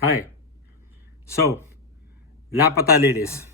Hi. So, Laapata Ladies.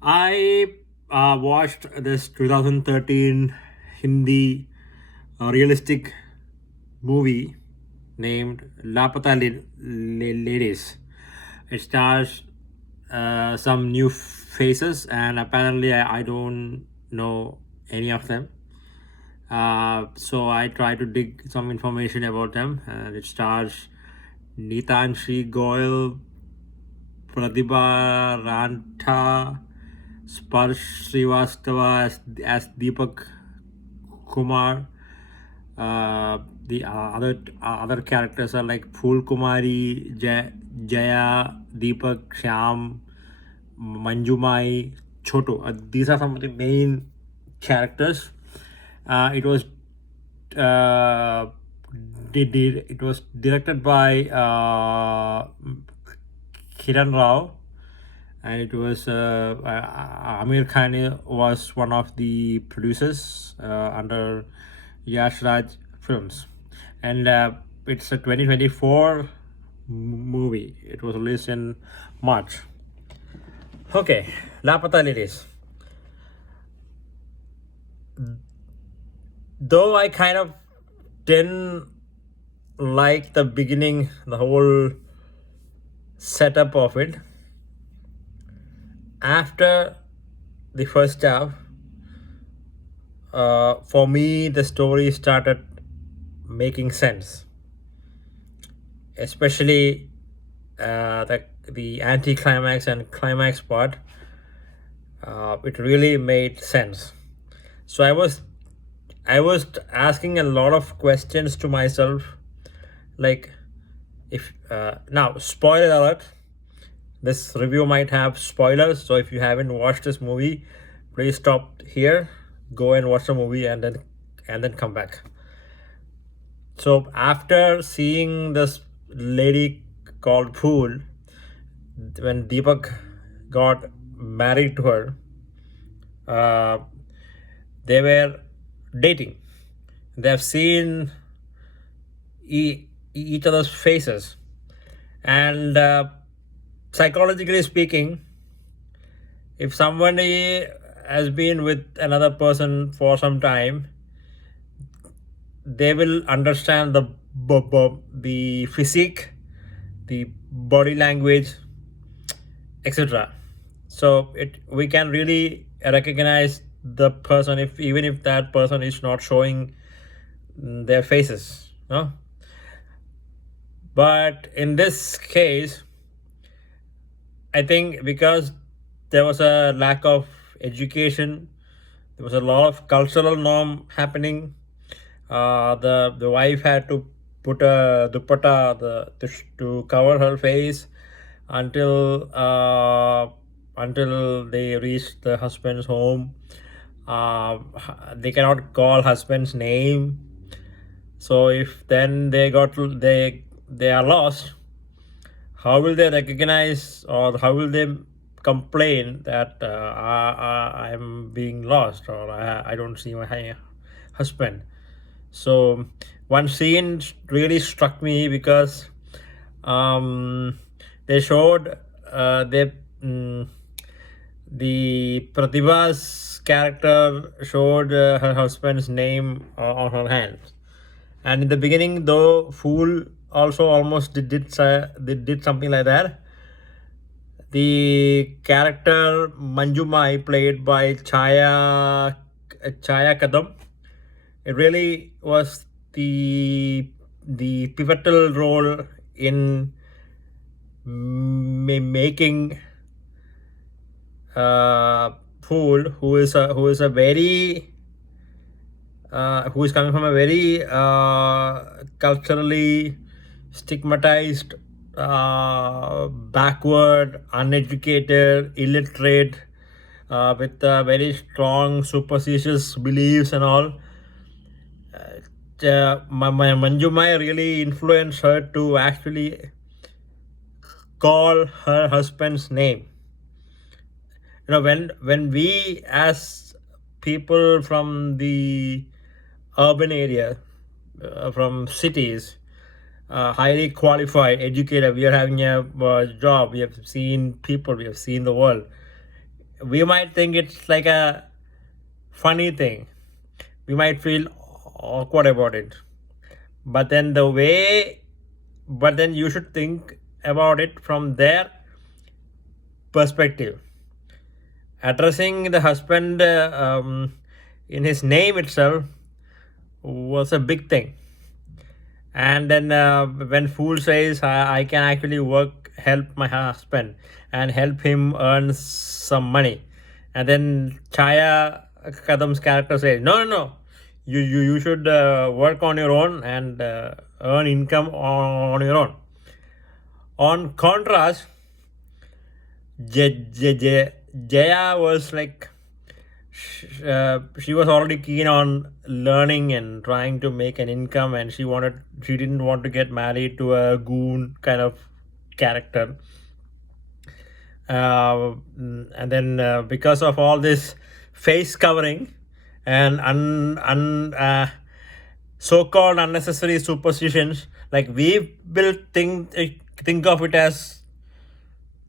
I watched this 2013 Hindi realistic movie named Ladies. It stars some new faces, and apparently, I don't know any of them. So I try to dig some information about them, and it stars Nitanshi Goel, Pratibha Ranta, Sparsh Shrivastava as Deepak Kumar. The other characters are like Phul Kumari, Jaya, Deepak, Shyam, Manjumai, Choto. These are some of the main characters. It was uh, it was directed by Kiran Rao, and it was Amir Khan was one of the producers under Yash Raj Films, and it's a 2024 movie. It was released in March. Okay, Laapata Ladies. Though I kind of didn't like the beginning, the whole setup of it, after the first half, for me, the story started making sense, especially the anti-climax and climax part. It really made sense. So I was asking a lot of questions to myself, like, if now spoiler alert, this review might have spoilers, so if you haven't watched this movie, please stop here, go and watch the movie, and then come back. So after seeing this lady called Pool, when Deepak got married to her, uh, they were dating. They have seen each other's faces, and psychologically speaking, if somebody has been with another person for some time, they will understand the physique, the body language, etc. So we can really recognize the person, if even if that person is not showing their faces, no. But in this case, I think because there was a lack of education, there was a lot of cultural norm happening. The wife had to put a dupatta to cover her face until they reached the husband's home. They cannot call husband's name, so if then they are lost, how will they recognize, or how will they complain that I'm being lost, or I don't see my husband? So one scene really struck me because they showed the Pratibha's character showed her husband's name on her hands. And in the beginning, though, Fool also almost did something like that. The character Manjumai, played by Chhaya Kadam, it really was the pivotal role in making Fool, who is a very who is coming from a very culturally stigmatized, backward, uneducated, illiterate, with very strong superstitious beliefs and all. Manjumai really influenced her to actually call her husband's name. When we, as people from the urban area, from cities, highly qualified, educated. We are having a job. We have seen people. We have seen the world. We might think it's like a funny thing. We might feel awkward about it. But then but then you should think about it from their perspective. Addressing the husband in his name itself was a big thing. And then when fool says I can actually help my husband and help him earn some money, and then Chhaya Kadam's character says no, you should work on your own and earn income on your own. On contrast, Jaya was like she was already keen on learning and trying to make an income, and she didn't want to get married to a goon kind of character. And then because of all this face covering and so-called unnecessary superstitions, like we will think of it as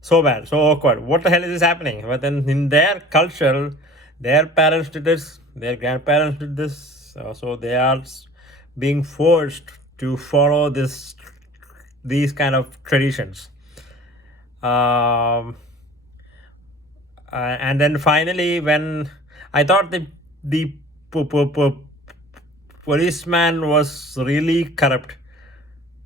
so bad, so awkward. What the hell is this happening? But then in their culture, their parents did this, their grandparents did this, so they are being forced to follow these kind of traditions. And then finally, when I thought the policeman was really corrupt,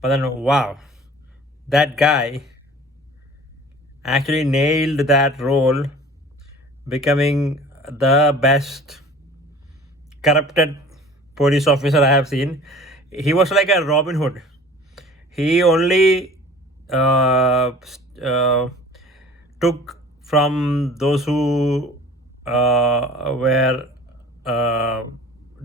but then wow, that guy actually nailed that role, becoming the best corrupted police officer I have seen. He was like a Robin Hood. He only took from those who were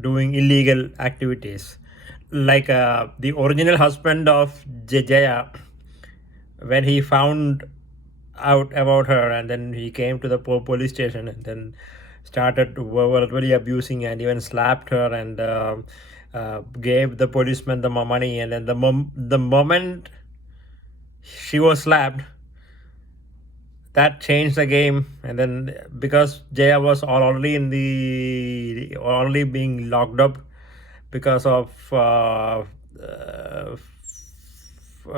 doing illegal activities. Like the original husband of Jaya, when he found out about her, and then he came to the police station and then started verbally abusing and even slapped her, and gave the policeman the money, and then the moment she was slapped, that changed the game. And then because Jaya was already being locked up because of a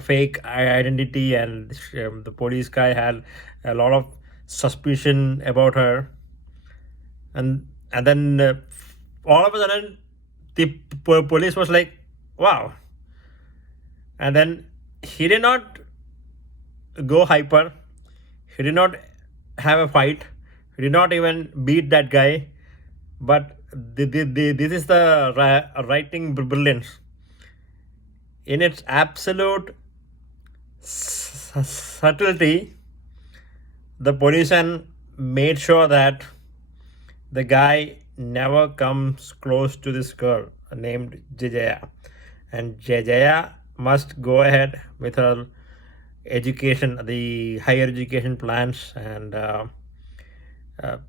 fake identity, and the police guy had a lot of suspicion about her, and then all of a sudden the police was like, wow. And then he did not go hyper, he did not have a fight, he did not even beat that guy. But this is the writing brilliance. In its absolute subtlety, the policeman made sure that the guy never comes close to this girl named Jaya, and Jaya must go ahead with her education, the higher education plans, and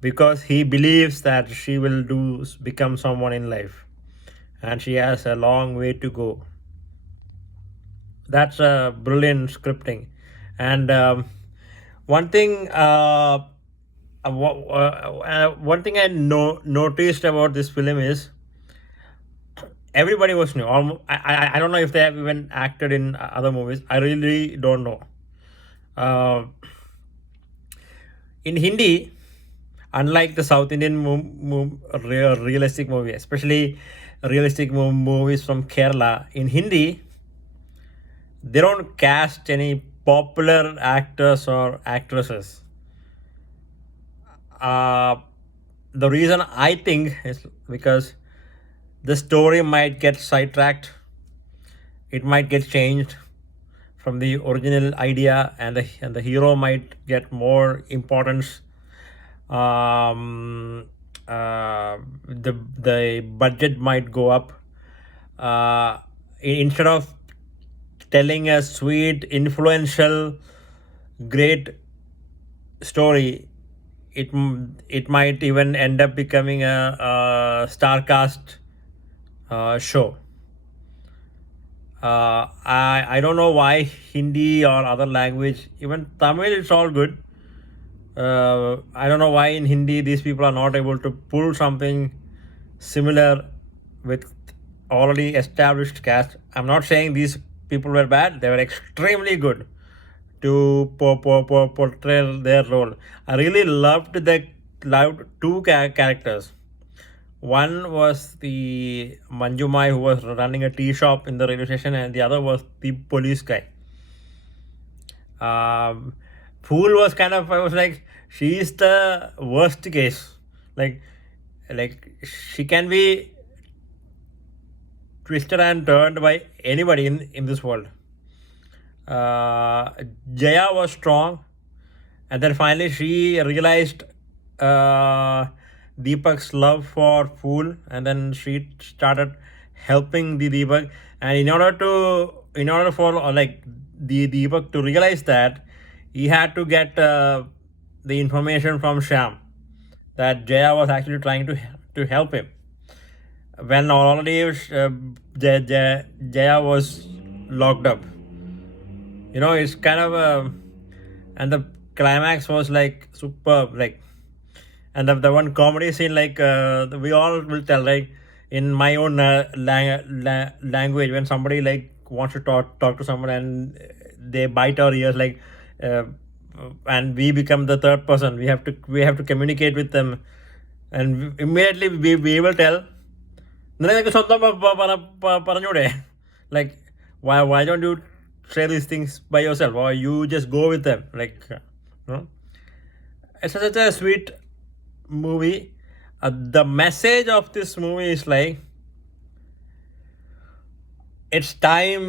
because he believes that she will become someone in life, and she has a long way to go. That's a brilliant scripting. And one thing one thing I noticed about this film is everybody was new. I don't know if they have even acted in other movies. I really don't know. In Hindi, unlike the South Indian realistic movie, especially realistic movies from Kerala, in Hindi, they don't cast any popular actors or actresses. The reason I think is because the story might get sidetracked, it might get changed from the original idea, and the hero might get more importance. The budget might go up. Instead of telling a sweet, influential, great story, it might even end up becoming a star cast show. I don't know why Hindi or other language, even Tamil, it's all good. I don't know why in Hindi these people are not able to pull something similar with already established cast. I'm not saying these people were bad; they were extremely good to portray their role. I really loved two characters. One was the Manjumai who was running a tea shop in the railway station, and the other was the police guy. Um, Fool was kind of, I was like, she is the worst case. Like, like she can be twisted and turned by anybody in this world. Uh, Jaya was strong, and then finally she realized Deepak's love for Fool, and then she started helping the Deepak. And in order for like the Deepak to realize that, he had to get the information from Sham that Jaya was actually trying to help him when already Jaya was locked up. It's kind of and the climax was like superb, like, and the one comedy scene, like, we all will tell, like, in my own language, when somebody like wants to talk to someone and they bite our ears, like, uh, and we become the third person, we have to communicate with them, and immediately we will tell, നിനക്ക് സ്വന്തം പറഞ്ഞൂടെ, like, why don't you say these things by yourself, or you just go with them, like, it's such a sweet movie. The message of this movie is like, it's time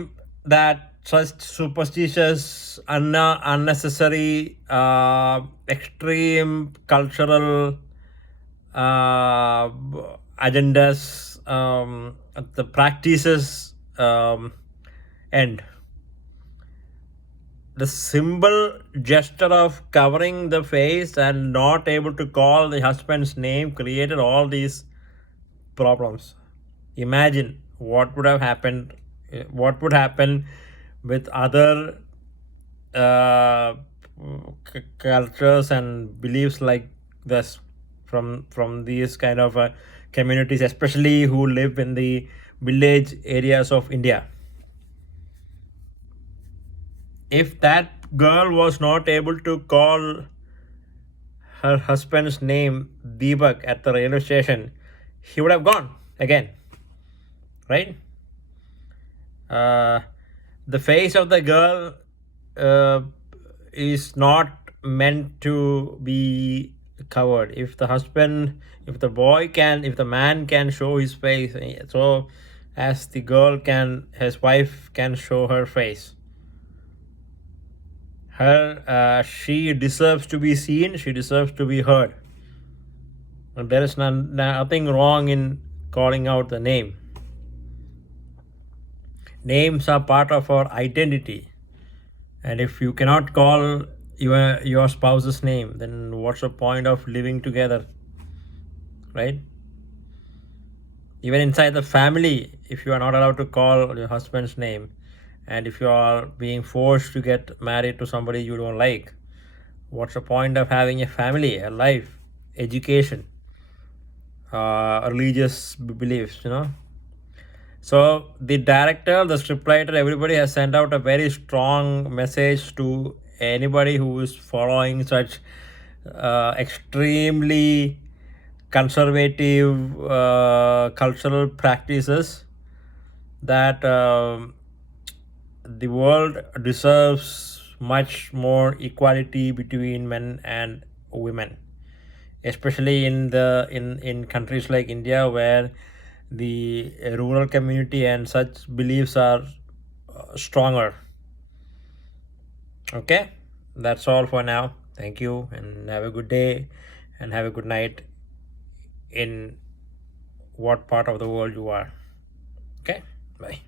that such superstitious, unnecessary, extreme cultural agendas, the practices end. The simple gesture of covering the face and not able to call the husband's name created all these problems. Imagine what would happen with other uh, cultures and beliefs like this, from these kind of communities, especially who live in the village areas of India. If that girl was not able to call her husband's name Deepak at the railway station, he would have gone again, right? Uh, the face of the girl uh, is not meant to be covered. If the man can show his face, so as the girl can, his wife can show her face. She deserves to be seen, she deserves to be heard, and there is nothing wrong in calling out the name. Names are part of our identity, and if you cannot call your spouse's name, then what's the point of living together, right? Even inside the family, if you are not allowed to call your husband's name, and if you are being forced to get married to somebody you don't like, what's the point of having a family, a life, education, religious beliefs, So the director, the scriptwriter, everybody has sent out a very strong message to anybody who is following such extremely conservative cultural practices, that the world deserves much more equality between men and women, especially in countries like India, where the rural community and such beliefs are stronger. Okay, that's all for now. Thank you, and have a good day, and have a good night in what part of the world you are. Okay, bye.